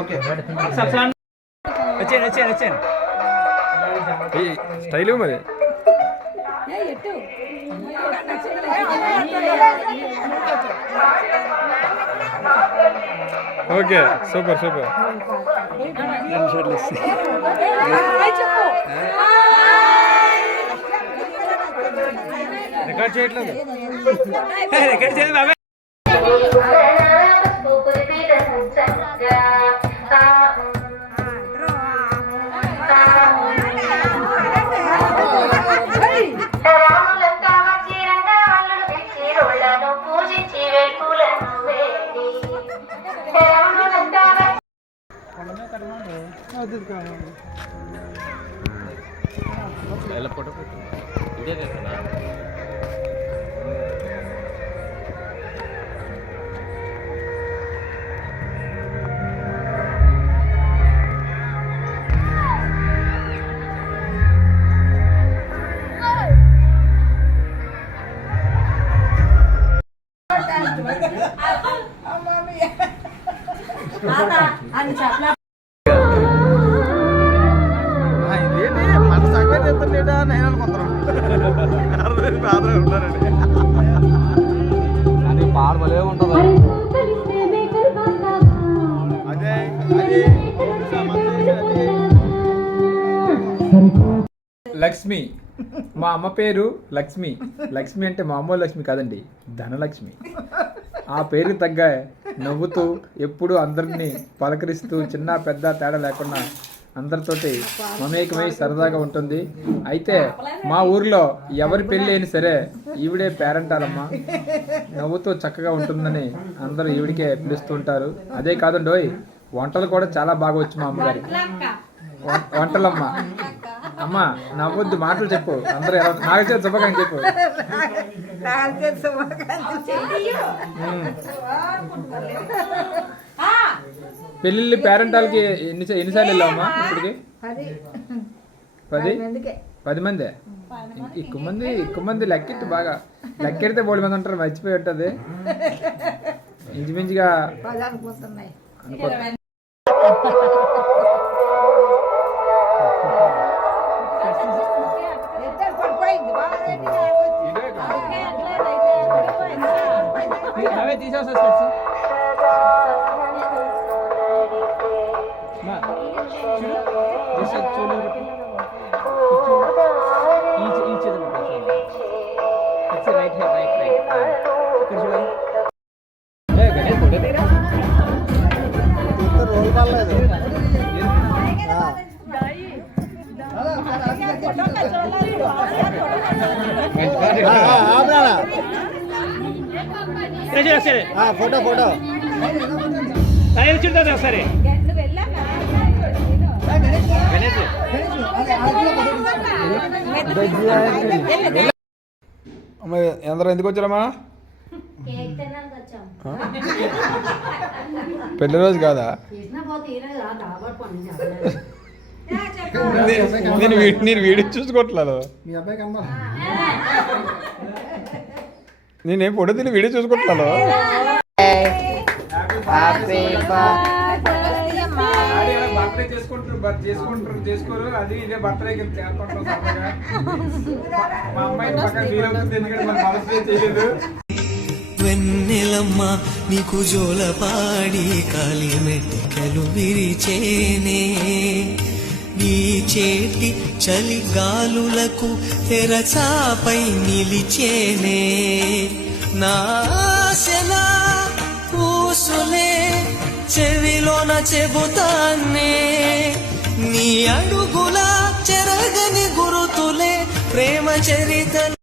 Okay వచ్చాను style మరి okay super super record చేయట్లేదు రికార్డ్ చేయలేదు బాబాయ్ మన సంగతి ఎంత లేదా నేను అనుకుంటున్నాను అది పాడబలే ఉంటుంది అదే లక్ష్మి మా అమ్మ పేరు లక్ష్మి లక్ష్మి అంటే మామూలు లక్ష్మి కాదండి ధనలక్ష్మి ఆ పేరు తగ్గ నవ్వుతూ ఎప్పుడు అందరినీ పలకరిస్తూ చిన్న పెద్ద తేడా లేకుండా అందరితోటి మమేకమై సరదాగా ఉంటుంది. అయితే మా ఊర్లో ఎవరి పెళ్ళి అయినా సరే ఈవిడే పేరంటారమ్మ నవ్వుతూ చక్కగా ఉంటుందని అందరూ ఈవిడికే పిలుస్తూ ఉంటారు. అదే కాదండోయ్ వంటలు కూడా చాలా బాగా వచ్చు మా అమ్మగారికి వంటలమ్మ. అమ్మ నవ్వొద్దు మాటలు చెప్పు అందరూ నాగచేతి శుభకాంక్ష చెప్పు. పెళ్ళిళ్ళు పేరెంటాలకి ఎన్నిసార్లు వెళ్ళావమ్మా ఇప్పటికి? 10 మంది. ఎక్కువ మంది లెక్కెట్టి బాగా లెక్కెడితే 3 మంది ఉంటారు మర్చిపోయి ఉంటుంది ఇంచుమించుగా అనుకో. ఫోటో ఫోటో ఒకసారి అందరూ ఎందుకు వచ్చారమ్మా? పెళ్లి రోజు కాదా? నేను వీడియో చూసుకోవట్లేదు. నేనేం ఫోటో తిని వీడియో చూసుకోవట్లేదు. బర్త్డే చేసుకోరు అది ఇదే బర్త్డే మా అమ్మాయి చేయలేదు. వెన్నెలమ్మ నీకు జోలపాడి కాలి మెట్టికలు విరిచేనే నీ చేతి చలి గాలులకు తెరచాపై నిలిచేనే నాశనా పూసులే చెవిలోన చెబుతానే నీ అడుగుల చెరగని గురుతులే ప్రేమ చరితలు